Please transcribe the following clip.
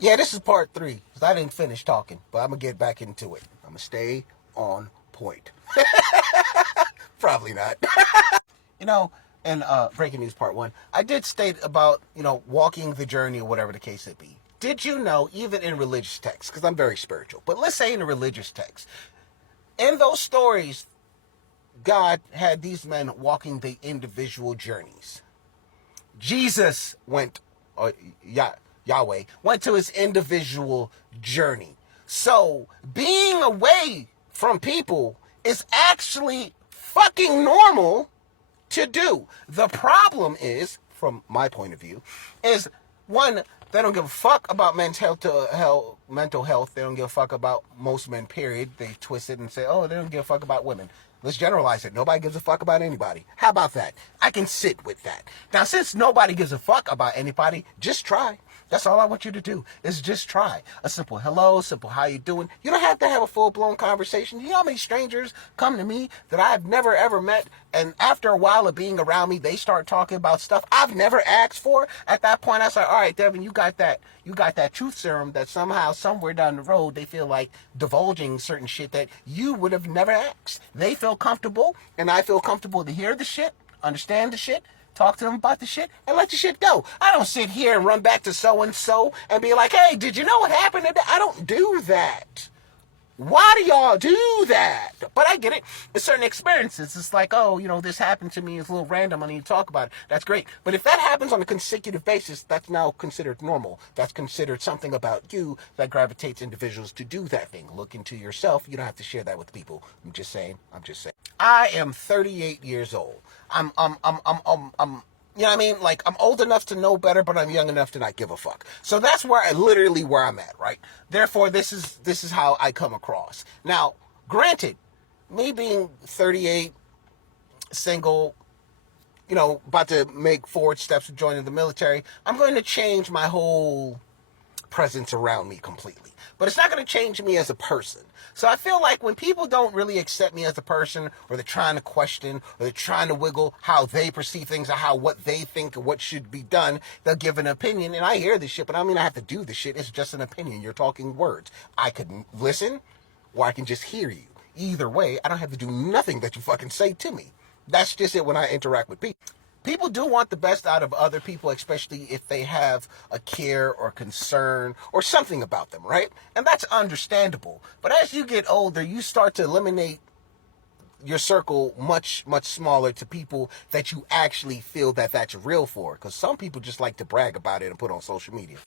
Yeah, this is part 3, because I didn't finish talking, but I'm going to get back into it. I'm going to stay on point. Probably not. you know, in Breaking News Part 1, I did state about, walking the journey or whatever the case it be. Did you know, even in religious texts, because I'm very spiritual, but let's say in a religious text, in those stories, God had these men walking the individual journeys. Jesus went, or Yahweh went to his individual journey. So being away from people is actually fucking normal to do. The problem is, from my point of view, is one, they don't give a fuck about mental health. They don't give a fuck about most men, period. They twist it and say, oh, they don't give a fuck about women. Let's generalize it. Nobody gives a fuck about anybody. How about that? I can sit with that. Now, since nobody gives a fuck about anybody, just try. That's all I want you to do, is just try. A simple hello, simple how you doing. You don't have to have a full-blown conversation. You know how many strangers come to me that I've never ever met, and after a while of being around me, they start talking about stuff I've never asked for? At that point, I say, all right, Devin, you got that truth serum that somehow, somewhere down the road, they feel like divulging certain shit that you would have never asked. They feel comfortable, and I feel comfortable to hear the shit, understand the shit, talk to them about the shit, and let the shit go. I don't sit here and run back to so-and-so and be like, hey, did you know what happened today? I don't do that. Why do y'all do that? But I get it. In certain experiences, it's like, oh, this happened to me. It's a little random. I need to talk about it. That's great. But if that happens on a consecutive basis, that's now considered normal. That's considered something about you that gravitates individuals to do that thing. Look into yourself. You don't have to share that with people. I'm just saying. I am 38 years old. You know what I mean? Like, I'm old enough to know better, but I'm young enough to not give a fuck. So that's where I'm at, right? Therefore, this is how I come across. Now, granted, me being 38, single, about to make forward steps of joining the military, I'm going to change my whole presence around me completely. But it's not going to change me as a person. So I feel like when people don't really accept me as a person, or they're trying to question, or they're trying to wiggle how they perceive things, or what they think or what should be done, they'll give an opinion. And I hear this shit, but I don't mean I have to do the shit. It's just an opinion. You're talking words. I could listen, or I can just hear you. Either way, I don't have to do nothing that you fucking say to me. That's just it when I interact with people. People do want the best out of other people, especially if they have a care or concern or something about them, right? And that's understandable. But as you get older, you start to eliminate your circle much, much smaller to people that you actually feel that that's real for. Because some people just like to brag about it and put on social media.